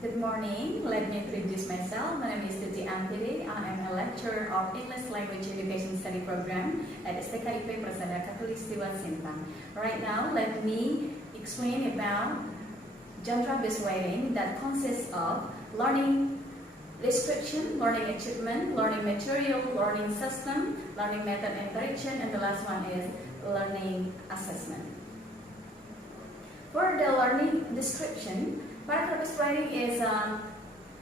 Good morning. Let me introduce myself. My name is Tuti.M. I am a lecturer of English Language Education Study Program at STKIP Persada Katulistiwa Sintang. Right now, let me explain about genre-based writing that consists of learning description, learning achievement, learning material, learning system, learning method and correction, and the last one is learning assessment. For the learning description, paragraph-based writing is a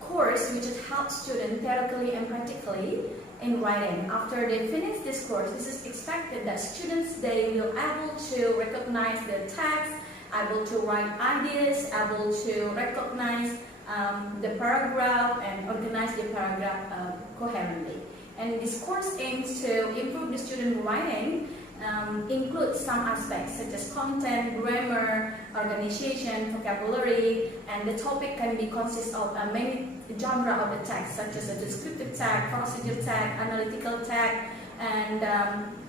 course which helps students theoretically and practically in writing. After they finish this course, this is expected that students they will able to recognize the text, able to write ideas, able to recognize the paragraph and organize the paragraph coherently. And this course aims to improve the student writing. Includes some aspects such as content, grammar, organization, vocabulary, and the topic can be consist of many genre of the text such as a descriptive tag, procedure tag, analytical tag, and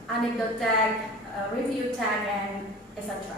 anecdote tag, review tag, and etc.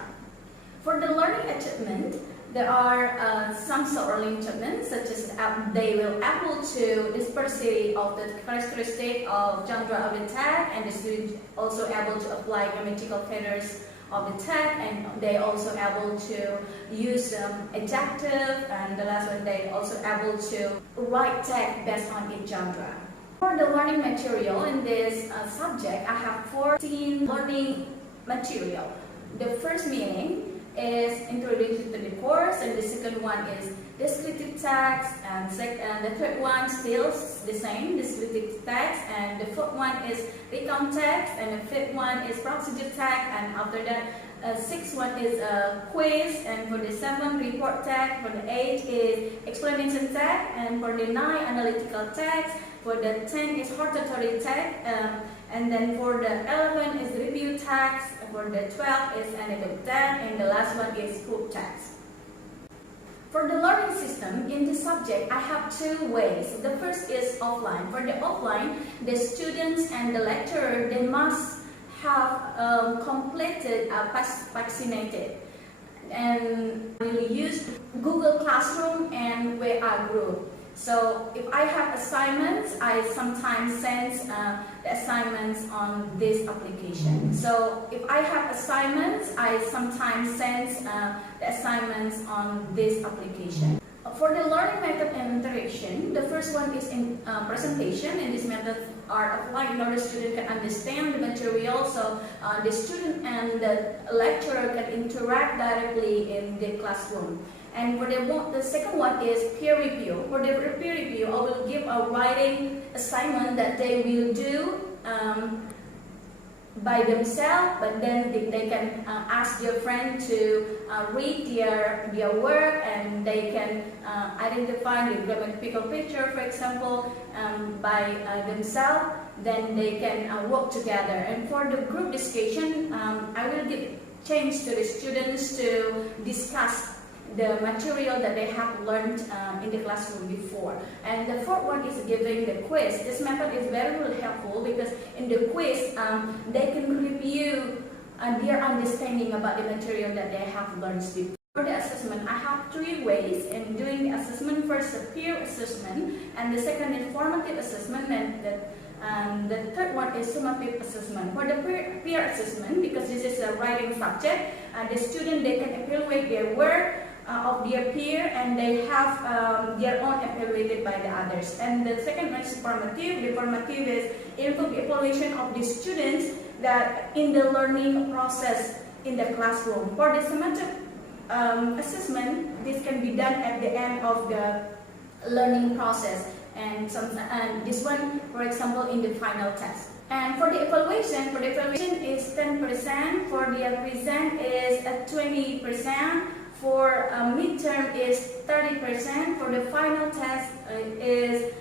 For the learning achievement, there are some learning achievements such as they will able to disperse of the characteristic of genre of the tag, and the student also able to apply grammatical features of the tag, and they also able to use adjective, and the last one they also able to write tag based on each genre. For the learning material in this subject, I have 14 learning material. The first meaning is introduction to the course, and the second one is descriptive text, and the third one still the same, descriptive text, and the fourth one is recount text, and the fifth one is procedure tag, and after that sixth one is a quiz, and for the seventh report tag, for the eighth is explanation tag, and for the 9 analytical text, for the 10 is hortatory tag, and then for the 11 is review text, for the 12 is anecdote tag, and the last one is group text. For the learning system in this subject, I have 2 ways. The first is offline. For the offline, the students and the lecturer they must have completed vaccinated, and will use Google Classroom and WA group. So if I have assignments, I sometimes send the assignments on this application. So if I have assignments, I sometimes send the assignments on this application. For the learning method and interaction, the first one is in presentation, and these methods are applied in order the student can understand the material, so the student and the lecturer can interact directly in the classroom. And for the second one is peer review. For the peer review, I will give a writing assignment that they will do by themselves, but then they can ask their friend to read their work, and they can identify the grammatical picture, for example, by themselves. Then they can work together. And for the group discussion, I will give chance to the students to discuss the material that they have learned in the classroom before. And the fourth one is giving the quiz. This method is very helpful because in the quiz they can review their understanding about the material that they have learned before. For the assessment, I have 3 ways in doing the assessment. First, the peer assessment, and the second is formative assessment, and the third one is summative assessment. For the peer assessment, because this is a writing subject, the student they can evaluate their work of their peer, and they have their own evaluated by the others. And the second one is formative. The formative is improve the evaluation of the students that in the learning process in the classroom. For the summative assessment, this can be done at the end of the learning process, and this one, for example, in the final test. And for the evaluation is 10%. For the present is 20%. For midterm is 30%. For the final test is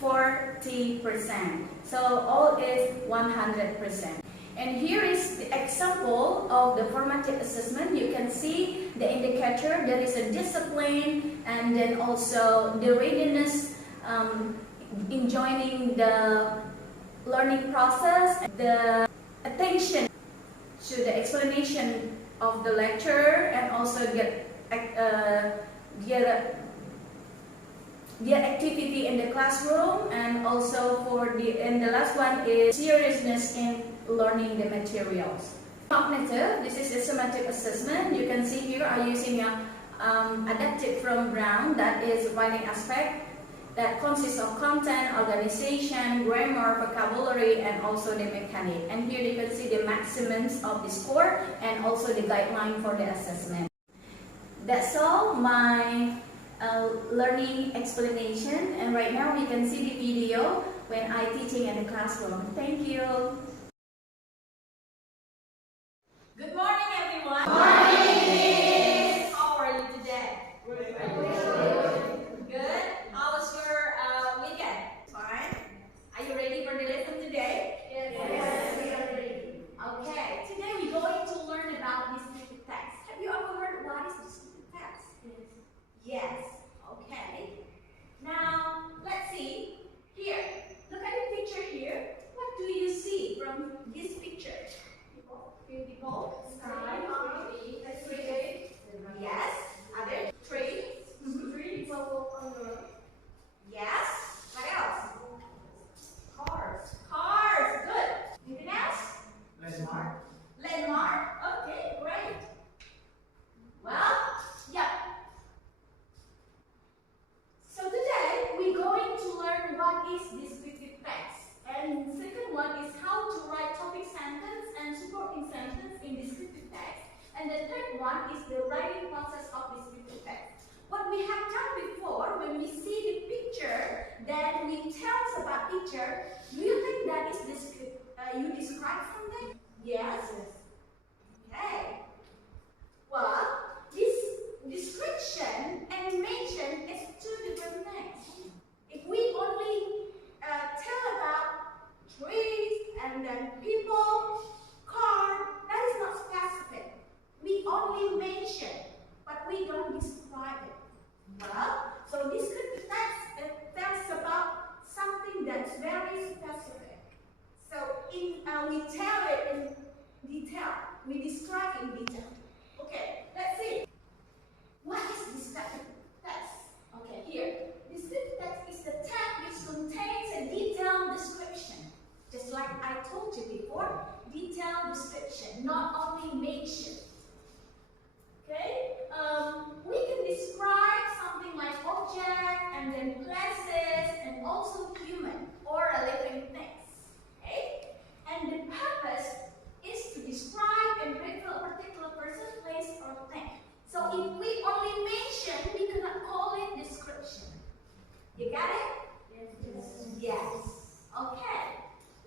40%. So all is 100%. And here is the example of the formative assessment. You can see the indicator. There is a discipline, and then also the readiness in joining the learning process, the attention to the explanation of the lecturer, and also their their activity in the classroom, and also and the last one is seriousness in learning the materials. Cognitive, this is a summative assessment. You can see here I'm using a adaptive from Brown, that is writing aspect, that consists of content, organization, grammar, vocabulary, and also the mechanic. And here you can see the maximums of the score and also the guideline for the assessment. That's all my learning explanation, and right now we can see the video when I teaching in the classroom. Thank you. Good morning, everyone. Good morning. How are you today? Good. How was your weekend? Fine. Are you ready for the lesson today? Yes. We are ready. Okay. Today we're going to learn about descriptive text. Have you ever heard what is descriptive text? Yes. Okay. Now, let's see. Here, look at the picture here. What do you see from this picture? People, sky, tree. Yes. Other tree. Tree. Yes. What else? Cars. Cars. Good. Anything else? Landmark. Landmark. Okay, great. Well, yeah. So today we're going to learn what is descriptive text, and the second one is how to write topic sentence and supporting sentence in descriptive text, and the third one is the writing process of descriptive text. What we have done before, when we see the picture, then we tell us about picture. Do you think that is descriptive? You describe something? Yes. Okay. Well, this description and mention is two different things. If we only tell about trees and then people, car, that is not specific. We only mention, but we don't describe it. Well, so descriptive text tells about something that's very specific. So we tell it in detail. We describe in detail. Okay, let's see. What is descriptive text? Okay, here. Descriptive text is the text which contains a detailed description. Just like I told you before, detailed description, not only mention. Okay? We can describe something like object and then places and also human or a living things. Okay? And the purpose is to describe and refer a particular person, place, or thing. So if we only mention, we cannot call it description. You got it? Yes. Yes. Okay.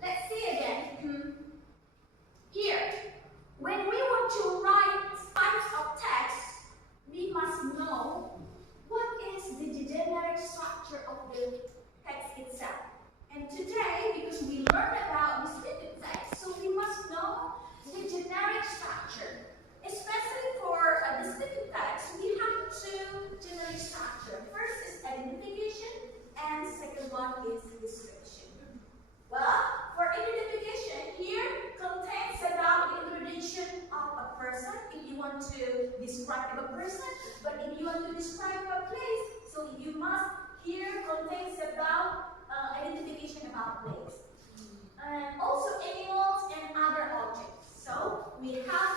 Let's see again. Here, when we want to write types of text, we must know what is the generic structure of the text itself. And today, because we learn about descriptive text, so we must know the generic structure. Especially for a descriptive text, we have two generic structure. First is identification, and second one is description. Well, for identification, here contains about the introduction of a person, if you want to describe a person, but if you want to describe a place, so you must, here contains about identification about place. And also animals and other objects. So we have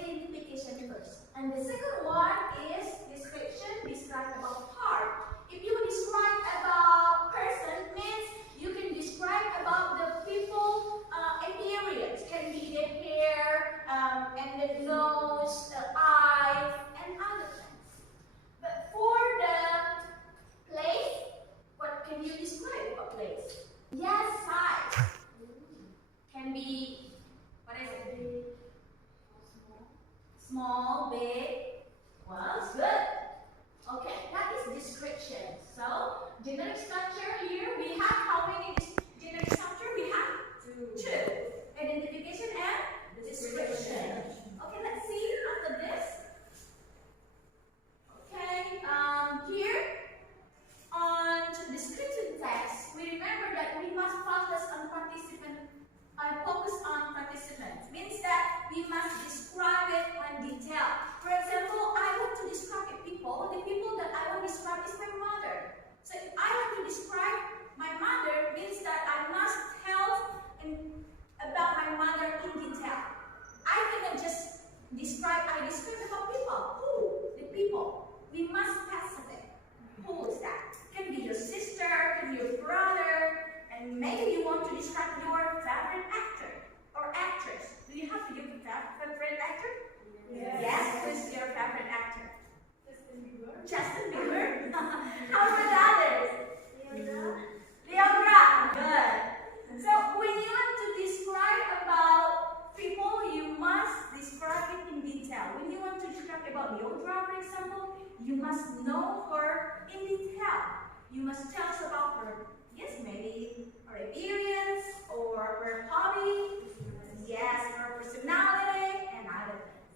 identification first. And the second one is description, describe about part. If you describe about person, means you can describe about the people appearance. Can be the hair, and the nose, the eyes, and other things. But for the place, what can you describe about place? Yes, size. Can be, what is it? Small, big. Well, you must know her in detail. You must tell us about her, yes, maybe her experience or her hobby, yes, her personality and other things.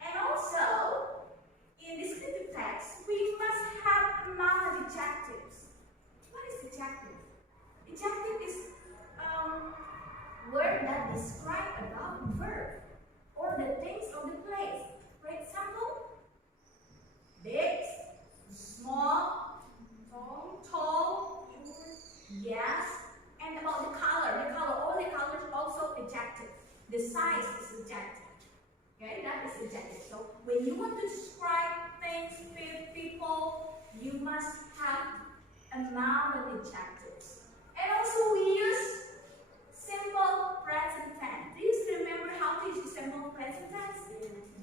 And also, in descriptive text, we must have amount of adjectives. What is adjective? Adjective is word that describe about verb or the things or the place. For example, big, small, tall, yes, and about the color. All the colors also adjective. The size is adjective. Okay, that is adjective. So when you want to describe things with people, you must have amount of adjectives. And also we use simple present tense. Do you still remember how to use simple present tense?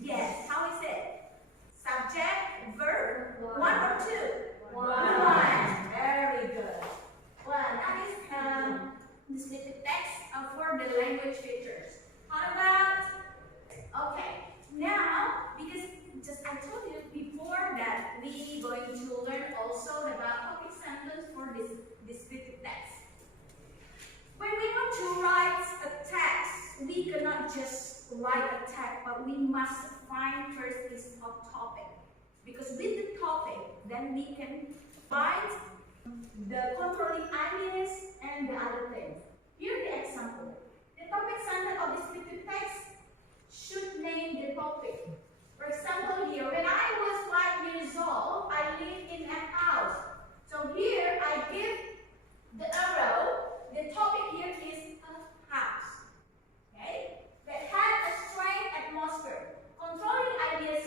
Yes. How is it? Subject, verb, one or two? One. Very good. One. That is descriptive text for the language features. How about? Okay. Now, because just I told you before that we going to learn also about topic sentence for this descriptive text. When we want to write a text, we cannot just write a text, but we must find first this topic. Because with the topic, then we can find the controlling ideas and the other things. Here the example. The topic sentence of descriptive text should name the topic. For example, here, when I was 5 years old, I lived in a house. So here I give the arrow. The topic here is a house. Okay? That had a strange atmosphere. Controlling ideas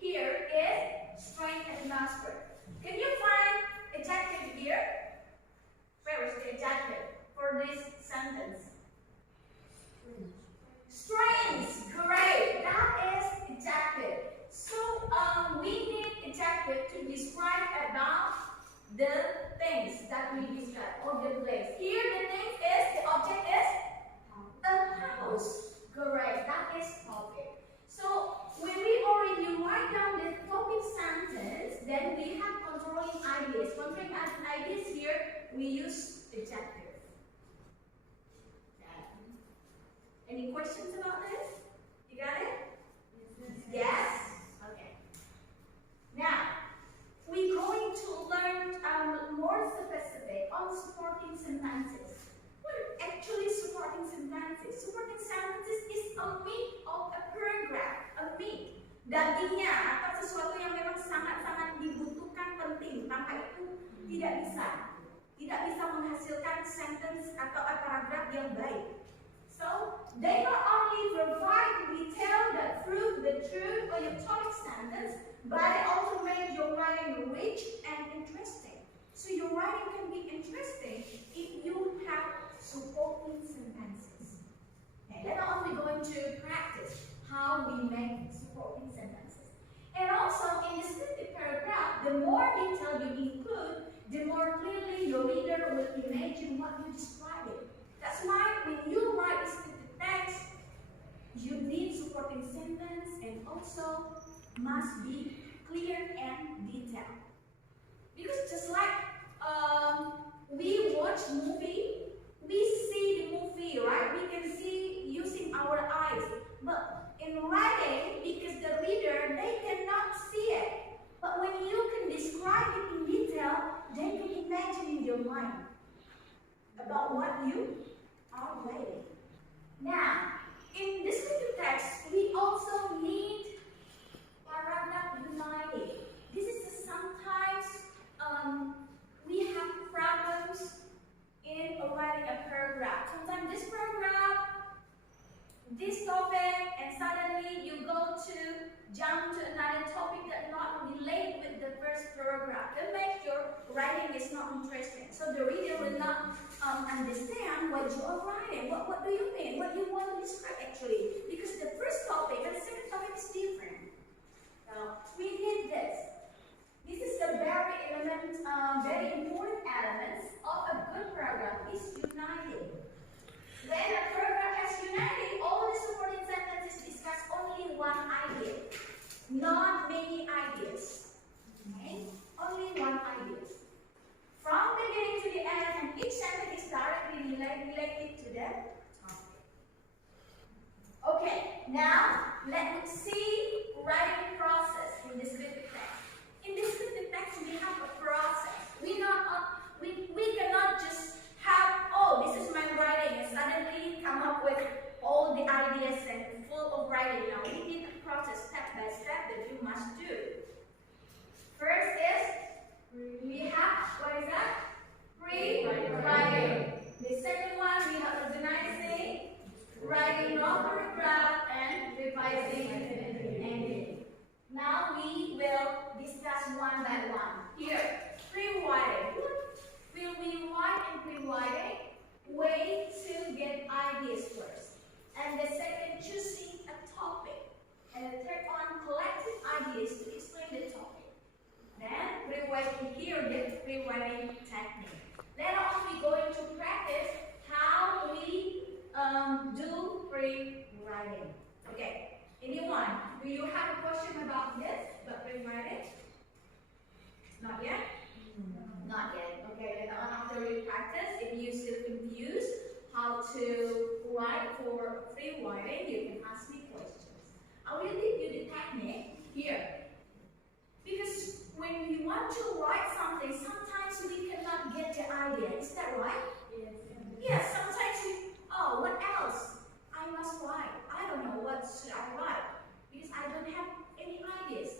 here is strange atmosphere. Can you find adjective here? Where is the adjective for this sentence? Strange. Great. That is adjective. So we need adjective to describe about the things that we describe or the place. Here the thing is, the object is a house. Great. That is topic. So when we already write down the topic sentence, then we have controlling ideas. Controlling ideas here, we use adjective. Any questions about this? You got it? Yes? Okay. Now, we're going to learn more specific on supporting sentences. What are actually supporting sentences? Supporting sentences is a meat of a paragraph, a meat. Dagingnya atau sesuatu yang memang sangat-sangat dibutuhkan penting. Tanpa itu tidak bisa menghasilkan sentence atau paragraf yang baik. So, they not only provide detail that prove the truth of your topic sentence, but they also make your writing rich and interesting. So your writing can be interesting if you have supporting sentences. Okay, then on we're going to practice how we make supporting sentences. And also in descriptive paragraph, the more detail you include, the more clearly your reader will imagine what you describe it. That's why when you write descriptive text, you need supporting sentence and also must be clear and detailed. Because just like we watch movie, we see the movie, right? We can see using our eyes. But in writing, because the reader, they cannot see it. But when you can describe it in detail, they can imagine in your mind about what you are writing. Now, in descriptive text, we also need paragraph uniting. This is sometimes we have problems in writing a paragraph. Sometimes this paragraph, this topic, and suddenly you go to jump to another topic that not relate with the first paragraph. That makes your writing is not interesting. So the reader will not understand what you are writing. What do you mean? What you want to describe actually? Because the first topic and the second topic is different. Now we need this. This is the very important elements of a good paragraph is uniting. When a paragraph is uniting, all the supporting sentences discuss only one idea, not many ideas. now we will discuss one by one. Here, pre-writing. What will we write in pre-writing? Way to get ideas first. And the second, choosing a topic. And the third one, collecting ideas to explain the topic. Then, pre-writing here, the pre-writing technique. Later on, we're going to practice how we do pre-writing. Okay, anyone, do you have a question about this, about pre-writing? Not yet? Not yet. Okay, later on after we practice, if you still confused how to write for pre-writing, you can ask me questions. I will give you the technique here. Because when you want to write something, sometimes we cannot get the idea. Is that right? Yes. Yes, sometimes we, oh, what else? I must write. I don't know what should I write. Because I don't have any ideas.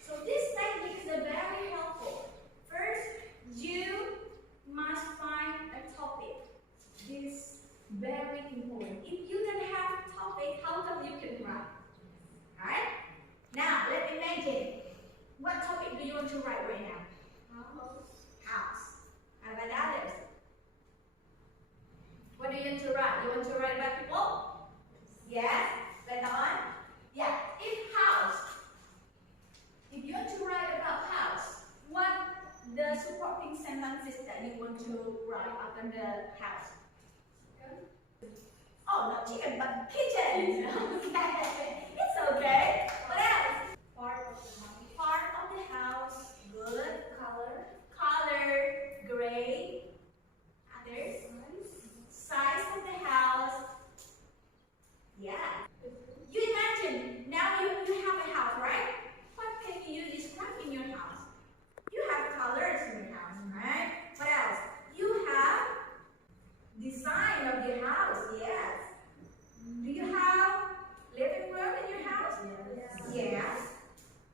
So this technique is very helpful. First, you must find a topic. This is very important. If you don't have a topic, how come you can write? Alright? Now, let's imagine. What topic do you want to write right now? House. House. How about others? What do you want to write? You want to write about people? Yes. Later on? Yeah. If house. If you want to write about house, what the supporting sentences that you want to write after the house? Oh, not chicken, but kitchen. Okay. It's okay. What else? Part of the house. Part of the house. Good. Color. Color. Gray. Others. Size of the house. Yeah. You imagine, now you have a house, right? What can you describe in your house? You have colors in your house, right? What else? You have design of your house, yes. Do you have living room in your house? Yes. Yes.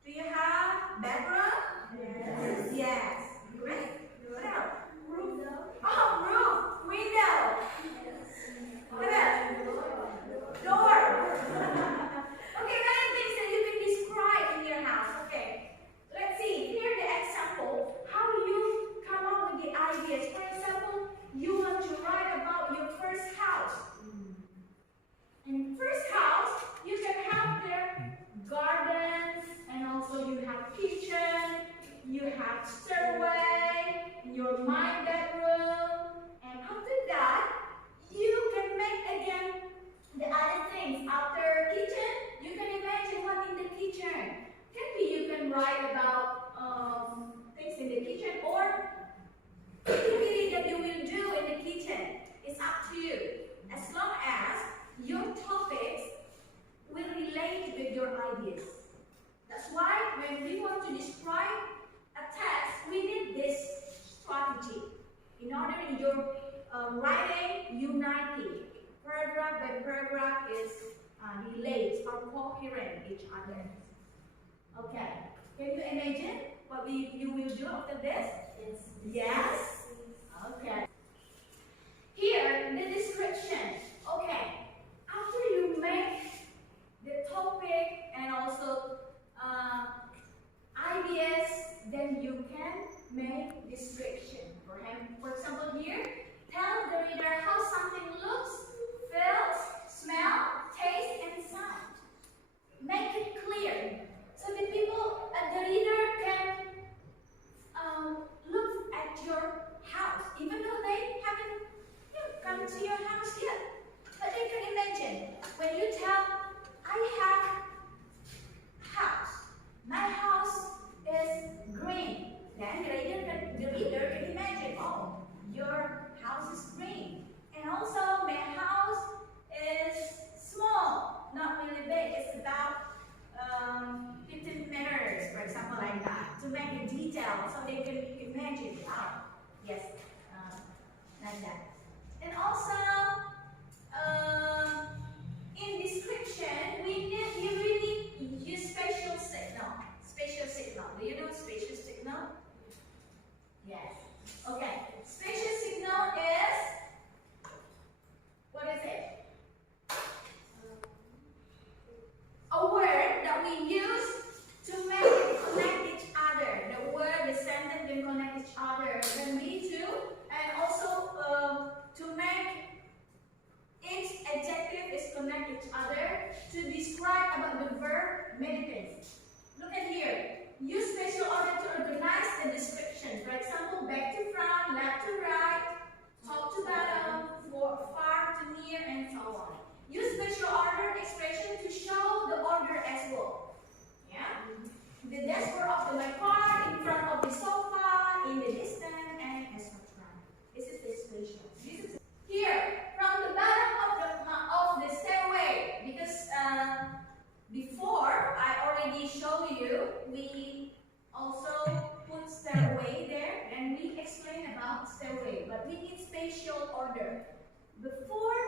Do you have bedroom? Yes. Yes. Great. What else? Roof. Oh, roof. Window. Yes. What else? Door. Okay, many things that you can describe in your house. Okay. Let's see. Here's the example. How you come up with the ideas. For example, you want to write about your first house. In first house, you can have their gardens, and also you have kitchen, you have stairway, your my bedroom, and after that, you can make again the other things. After kitchen, you can imagine what in the kitchen. Can be you can write about things in the kitchen or activity that you will do in the kitchen. It's up to you. As long as your topics will relate with your ideas. That's why when we want to describe a text, we need this strategy. In order in your writing, uniting. Paragraph by paragraph is related or coherent with each other. Okay. Can you imagine what you will do after this? Yes? Okay. Here, the description. Okay. After you make the topic and also ideas, then you can make description. For example, here, tell the reader how something looks, feels, smells, tastes, and sounds. Make it clear so the people, the reader can look at your house, even though they haven't come to your house yet. But they can imagine when you tell, I have house. My house is green. Then the reader can imagine, oh, your house is green. And also my house is small, not really big. It's about 15 meters, for example, like that. To make it detailed so they can imagine, oh, yes, like that. And also, in description, you really use spatial signal. Spatial signal. Do you know spatial signal? Yes. Okay. Spatial signal is, what is it? A word that we use to make dashboard of my car, in front of the sofa, in the distance, and etc. This is the spatial. This is here from the bottom of the stairway, because before I already showed you, we also put stairway there and we explain about stairway, but we need spatial order. Before,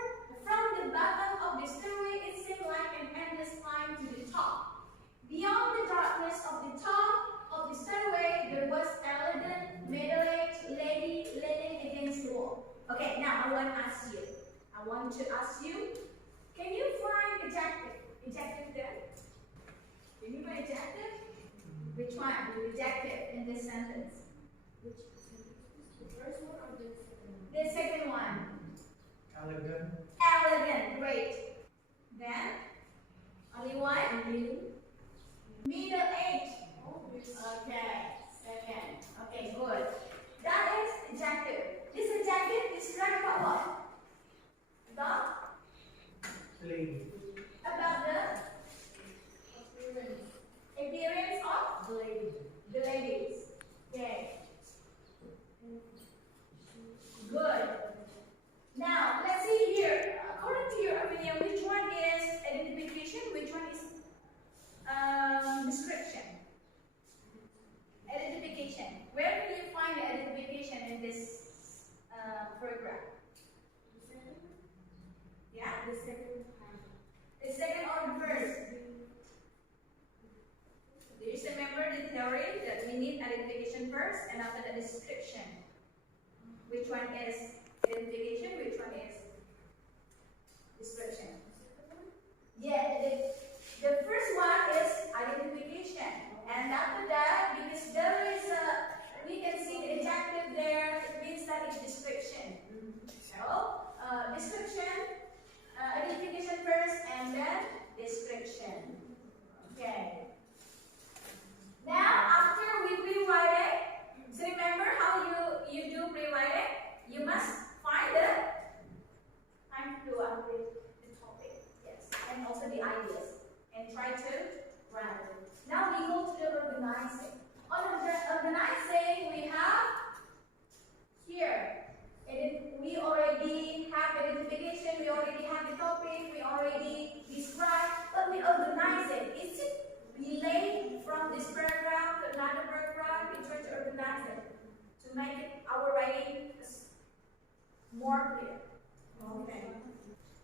from the bottom of the stairway, it seemed like an endless climb to the top. Beyond the darkness of the top of the stairway, there was an elegant, middle-aged lady leaning against the wall. Okay, now I want to ask you, can you find adjective? Adjective there? Can you find adjective? Which one? The adjective in this sentence. Which sentence? The first one or the second one? The second one. Elegant. Elegant, great. Then, only one? Middle-aged. Okay, second. Okay, good. That is adjective. This adjective describes about what? Lady. About the appearance of the ladies. Okay. Good. Now, let's see here. According to your opinion, which one is identification? Which one is description? Identification. Where can you find the identification in this paragraph? Yeah? The second or the first? Do you remember the theory that we need identification first and after the description? Which one is identification? Which one is description? Yeah, the first one is identification. And after that, because there is we can see the adjective there, it means that it's description. So, description, identification first, and then description. Okay. Now, after we pre-write it, so remember how you do pre-writing? You must find the time to update the topic, yes, and also the ideas, and try to write it. Now we go to the organizing. On organizing, we have here. We already have identification, we already have the topic, we already describe, but we organize it. Is it relate from this paragraph to another paragraph? We try to organize it to make it, our writing more clear. Okay.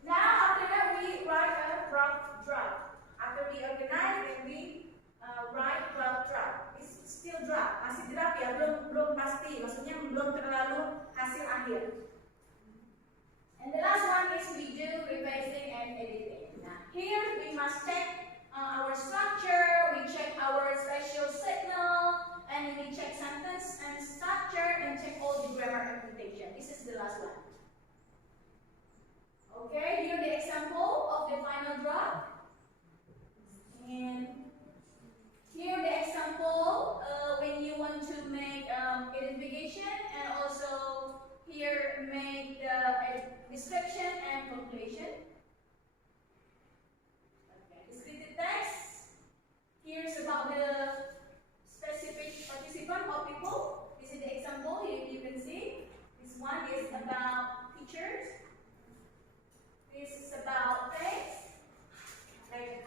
Now after that we write a rough draft. After we organize, then we write rough draft. It's still draft, masih draft ya, belum pasti, maksudnya belum terlalu hasil akhir. And the last one is we do revising and editing. Now here we must check our structure, we check our spatial signal, and we check sentence and structure, and check all the grammar interpretation. This is the last one. Okay, here the example of the final draft. And here the example when you want to make identification, and also here make the description and conclusion. Okay. Descriptive text. Here's about the specific participant or people. This is the example you can see. This one is about teachers. This is about things. Thank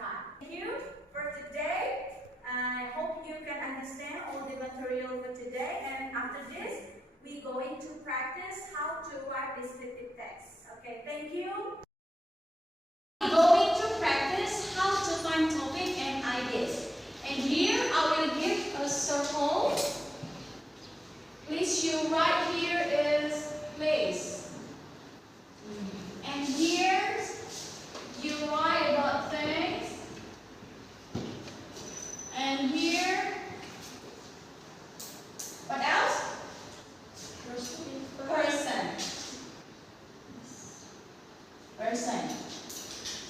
you for today. I hope you can understand all the material for today. And after this, we're going to practice how to write descriptive text. Okay, thank you. We're going to practice how to find topic and ideas. And here I will give a circle. Please, you write here is place. And here you write about things. And here, what else? Person.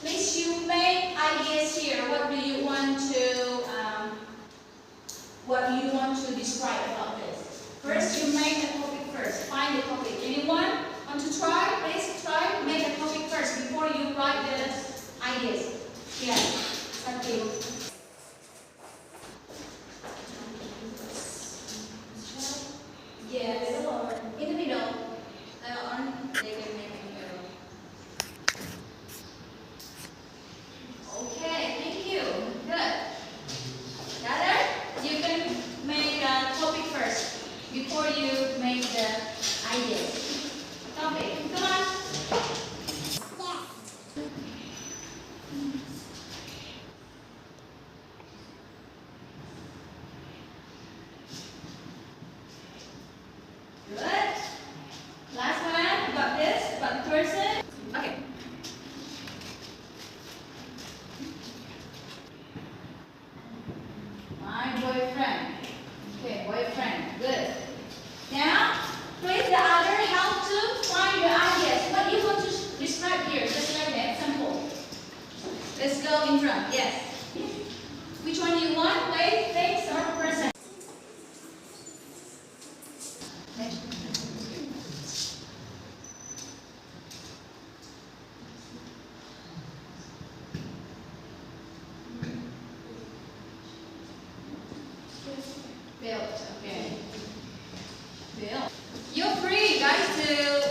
Please, you make ideas here. What do you want to describe about this? First, you make a topic first. Find the topic. Anyone want to try? Please try. Make a topic first before you write the ideas. Yeah. Thank you. Okay, boyfriend. Good. Now, please the other help to find your ideas. What you want to describe here, just like that, simple. Let's go in front. Yes. Which one do you want? Place, things, or person? Built. Okay. Built. You're free, guys, to